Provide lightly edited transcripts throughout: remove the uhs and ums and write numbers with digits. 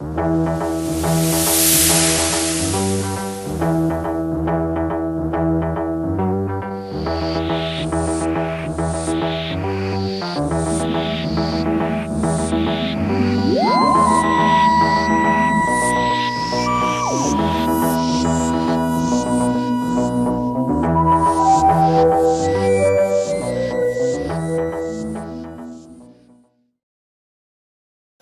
And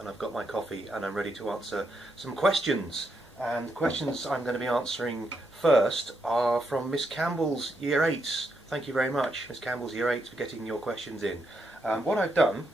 I've got my coffee and I'm ready to answer some questions. And the questions I'm going to be answering first are from Miss Campbell's Year 8s. Thank you very much, Miss Campbell's Year 8s, for getting your questions in. What I've done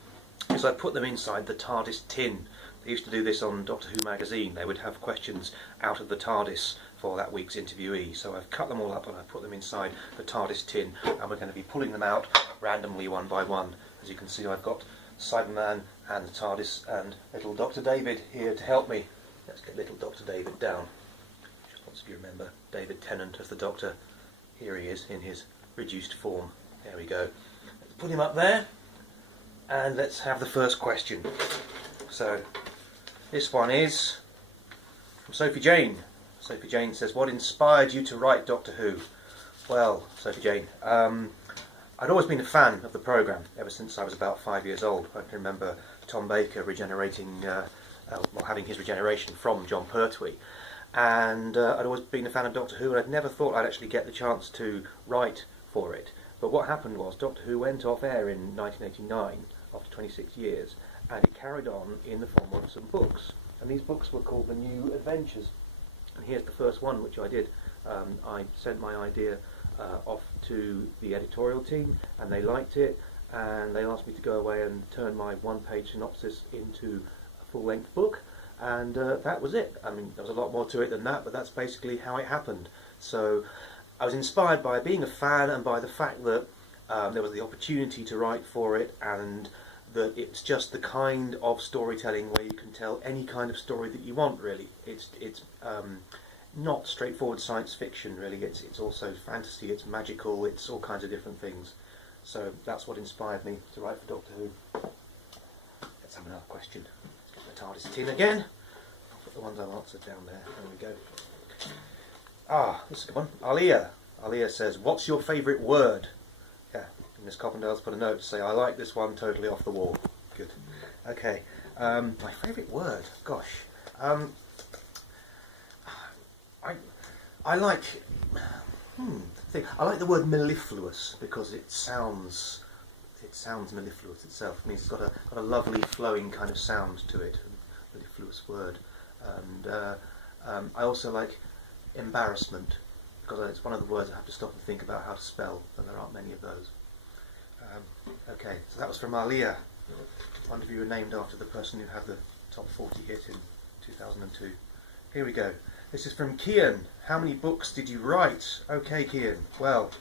is I put them inside the TARDIS tin. They used to do this on Doctor Who magazine. They would have questions out of the TARDIS for that week's interviewee. So I've cut them all up and I've put them inside the TARDIS tin, and we're going to be pulling them out randomly one by one. As you can see, I've got Cyberman and the TARDIS and little Dr. David here to help me. Let's get little Dr. David down. Just wants to remember David Tennant as the Doctor. Here he is in his reduced form. There we go. Let's put him up there and let's have the first question. So this one is from Sophie Jane. Sophie Jane says, what inspired you to write Doctor Who? Well, Sophie Jane, I'd always been a fan of the programme ever since I was about 5 years old. I can remember Tom Baker having his regeneration from John Pertwee, and I'd always been a fan of Doctor Who, and I'd never thought I'd actually get the chance to write for it. But what happened was Doctor Who went off air in 1989 after 26 years, and it carried on in the form of some books, and these books were called The New Adventures. And here's the first one which I did. I sent my idea off to the editorial team, and they liked it, and they asked me to go away and turn my one-page synopsis into a full-length book, and that was it. I mean, there was a lot more to it than that, but that's basically how it happened. So I was inspired by being a fan and by the fact that there was the opportunity to write for it, and that it's just the kind of storytelling where you can tell any kind of story that you want, really. It's not straightforward science fiction, really. It's also fantasy, it's magical, it's all kinds of different things. So that's what inspired me to write for Doctor Who. Let's have another question. Let's get the TARDIS tin again. I'll put the ones I've answered down there. There we go. This is a good one. Alia says, what's your favourite word? Yeah, and Miss Coppendale's put a note to say, I like this one, totally off the wall. Good. Okay. My favourite word? Gosh. I like the word mellifluous because it sounds mellifluous itself. It means it's got a lovely flowing kind of sound to it. A mellifluous word. And I also like embarrassment because it's one of the words I have to stop and think about how to spell, and there aren't many of those. Okay, so that was from Alia. One of you were named after the person who had the top 40 hit in 2002. Here we go. This is from Kian. How many books did you write? Okay, Kian. Well,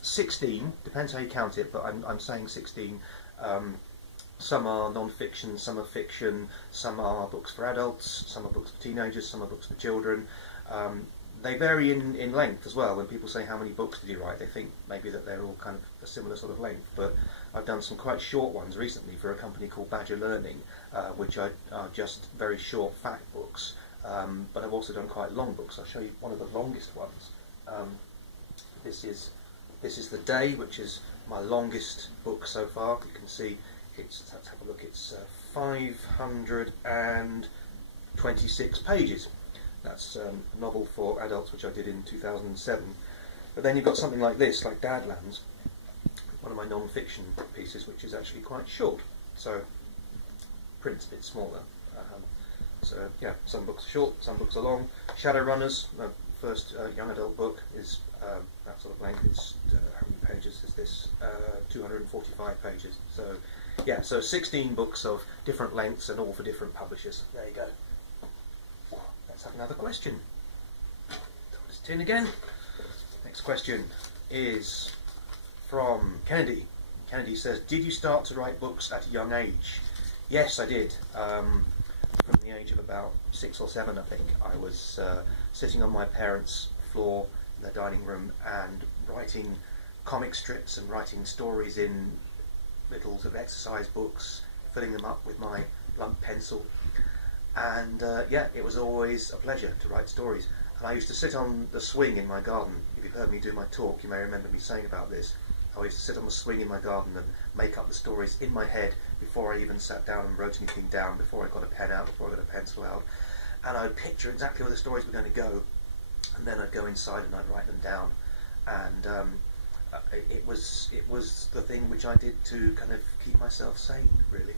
16. Depends how you count it, but I'm saying 16. Some are non-fiction, some are fiction, some are books for adults, some are books for teenagers, some are books for children. They vary in length as well. When people say how many books did you write, they think maybe that they're all kind of a similar sort of length. But I've done some quite short ones recently for a company called Badger Learning, which are just very short fact books. But I've also done quite long books. I'll show you one of the longest ones. This is The Day, which is my longest book so far. You can see let's have a look. It's 526 pages. That's a novel for adults, which I did in 2007. But then you've got something like this, like Dadlands, one of my non-fiction pieces, which is actually quite short. So print's a bit smaller. So yeah, some books are short, some books are long. Shadowrunners, my first young adult book, is that sort of length. It's how many pages is this? 245 pages. So yeah, so 16 books of different lengths and all for different publishers. There you go. Let's have another question. This tin again. Next question is from Kennedy. Kennedy says, did you start to write books at a young age? Yes, I did. From the age of about 6 or 7, I think, I was sitting on my parents' floor in their dining room and writing comic strips and writing stories in little sort of exercise books, filling them up with my blunt pencil. And yeah, it was always a pleasure to write stories. And I used to sit on the swing in my garden. If you've heard me do my talk, you may remember me saying about this. I used to sit on the swing in my garden and make up the stories in my head before I even sat down and wrote anything down, before I got a pen out, before I got a pencil out. And I'd picture exactly where the stories were going to go, and then I'd go inside and I'd write them down. And it was the thing which I did to kind of keep myself sane, really,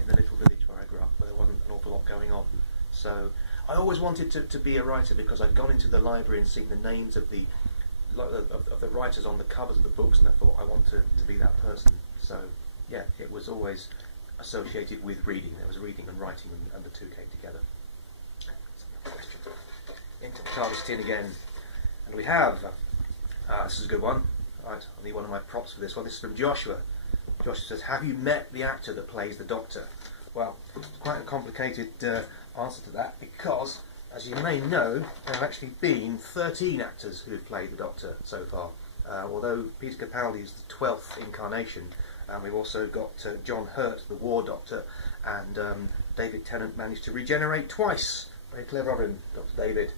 in the little village where I grew up, where there wasn't an awful lot going on. So I always wanted to be a writer, because I'd gone into the library and seen the names of the writers on the covers of the books, and I thought, I want to be that person. So yeah, it was always associated with reading. There was reading and writing, and the two came together. Into the TARDIS tin again, and we have this is a good one. Right, I need one of my props for this one. This is from Joshua. Joshua says, have you met the actor that plays the Doctor? Well, it's quite a complicated answer to that, because, as you may know, there have actually been 13 actors who have played the Doctor so far. Although Peter Capaldi is the 12th incarnation, we've also got John Hurt, the War Doctor, and David Tennant managed to regenerate twice. Very clever of him, Dr. David.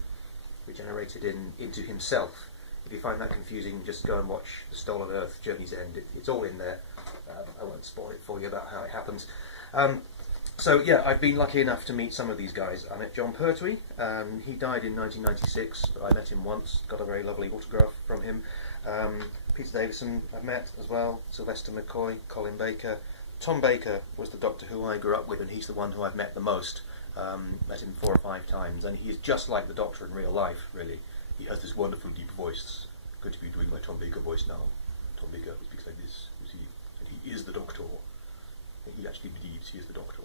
Regenerated into himself. If you find that confusing, just go and watch The Stolen Earth, Journey's End. It's all in there. I won't spoil it for you about how it happens. So yeah, I've been lucky enough to meet some of these guys. I met John Pertwee. He died in 1996, but I met him once. Got a very lovely autograph from him. Peter Davison I've met as well. Sylvester McCoy, Colin Baker. Tom Baker was the Doctor who I grew up with, and he's the one who I've met the most. Met him 4 or 5 times, and he's just like the Doctor in real life, really. He has this wonderful deep voice. I'm going to be doing my Tom Baker voice now. Tom Baker speaks like this, you see, and he is the Doctor. He actually believes he is the Doctor.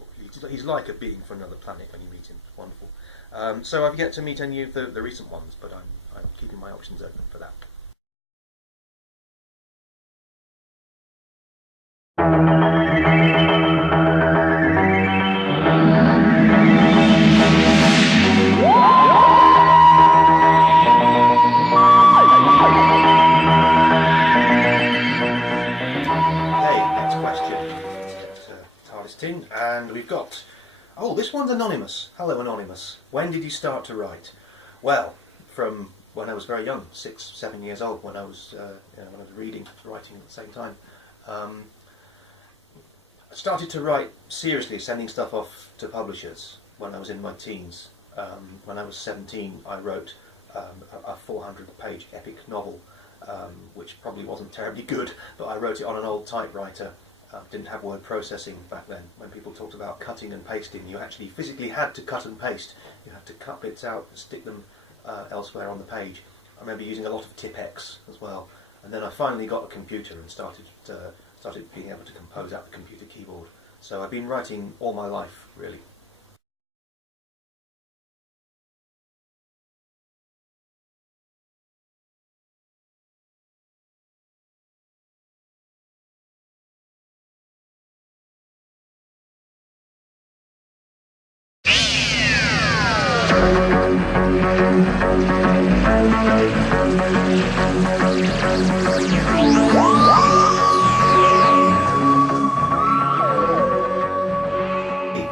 He's like a being from another planet when you meet him. Wonderful. So I've yet to meet any of the recent ones, but I'm keeping my options open for that. And we've got, this one's anonymous. Hello, anonymous. When did you start to write? Well, from when I was very young, 6, 7 years old, when I was writing at the same time. I started to write seriously, sending stuff off to publishers when I was in my teens. When I was 17, I wrote a 400-page epic novel, which probably wasn't terribly good, but I wrote it on an old typewriter. Didn't have word processing back then. When people talked about cutting and pasting, you actually physically had to cut and paste. You had to cut bits out and stick them elsewhere on the page. I remember using a lot of Tipex as well. And then I finally got a computer and started being able to compose out the computer keyboard. So I've been writing all my life, really.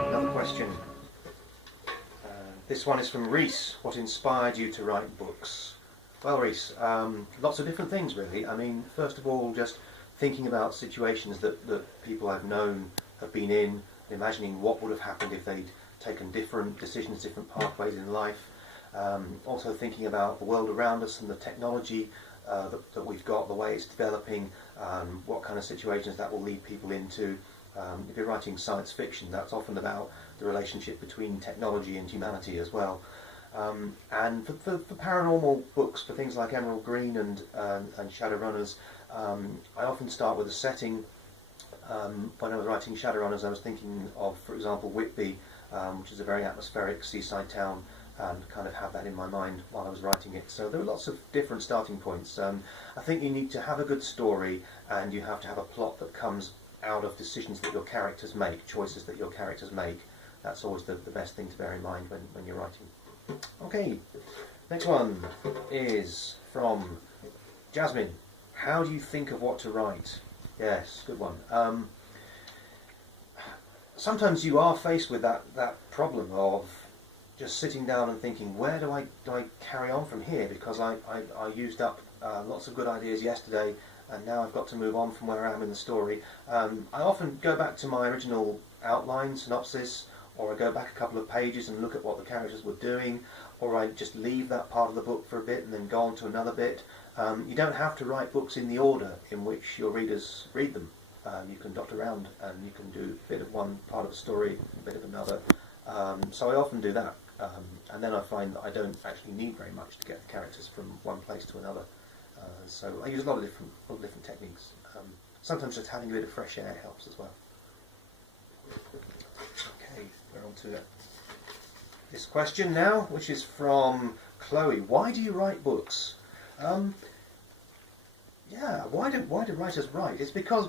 Another question. This one is from Reese. What inspired you to write books? Well, Reese, lots of different things, really. I mean, first of all, just thinking about situations that people I've known have been in, imagining what would have happened if they'd taken different decisions, different pathways in life. Also thinking about the world around us and the technology that we've got, the way it's developing, what kind of situations that will lead people into. If you're writing science fiction, that's often about the relationship between technology and humanity as well. And for paranormal books, for things like Emerald Green and Shadowrunners, I often start with a setting. When I was writing Shadowrunners, I was thinking of, for example, Whitby, which is a very atmospheric seaside town, and kind of have that in my mind while I was writing it. So there are lots of different starting points. I think you need to have a good story, and you have to have a plot that comes out of decisions that your characters make, choices that your characters make. That's always the best thing to bear in mind when you're writing. Okay, next one is from Jasmine. How do you think of what to write? Yes, good one. sometimes you are faced with that problem of just sitting down and thinking, where do I carry on from here? Because I used up lots of good ideas yesterday, and now I've got to move on from where I am in the story. I often go back to my original outline, synopsis, or I go back a couple of pages and look at what the characters were doing, or I just leave that part of the book for a bit and then go on to another bit. You don't have to write books in the order in which your readers read them. You can dot around and you can do a bit of one part of a story, a bit of another. So I often do that. And then I find that I don't actually need very much to get the characters from one place to another. So I use a lot of different techniques. Sometimes just having a bit of fresh air helps as well. Okay, we're on to this question now, which is from Chloe. Why do you write books? Yeah, why do writers write? It's because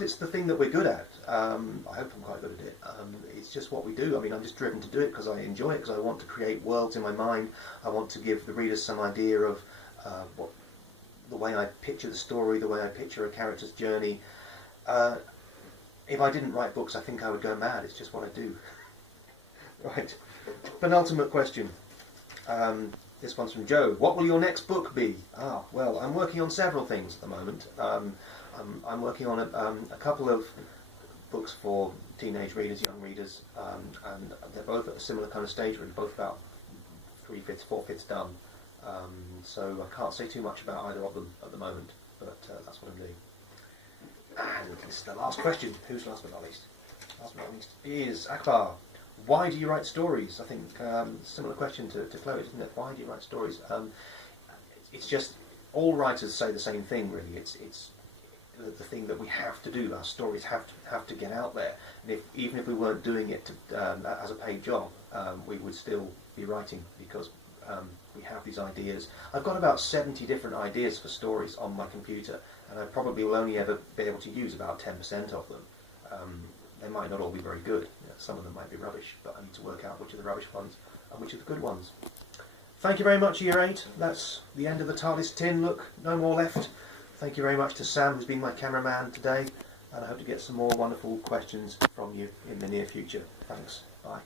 it's the thing that we're good at. I hope I'm quite good at it. It's just what we do. I mean, I'm just driven to do it because I enjoy it, because I want to create worlds in my mind. I want to give the readers some idea of the way I picture the story, the way I picture a character's journey. If I didn't write books, I think I would go mad. It's just what I do. Right. Penultimate question. This one's from Joe. What will your next book be? Well, I'm working on several things at the moment. I'm working on a couple of books for teenage readers, young readers, and they're both at a similar kind of stage, really, both about 3/5, 4/5 done. So I can't say too much about either of them at the moment, but that's what I'm doing. And this is the last question. Who's last but not least? Last but not least is Akbar. Why do you write stories? I think similar question to Chloe, isn't it? Why do you write stories? It's just all writers say the same thing, really. It's the thing that we have to do. Our stories have to get out there, and even if we weren't doing it as a paid job, we would still be writing, because we have these ideas. I've got about 70 different ideas for stories on my computer, and I probably will only ever be able to use about 10% of them. They might not all be very good. Some of them might be rubbish, but I need to work out which are the rubbish ones and which are the good ones. Thank you very much, Year 8. That's the end of the TARDIS tin. Look, no more left. Thank you very much to Sam, who's been my cameraman today, and I hope to get some more wonderful questions from you in the near future. Thanks. Bye.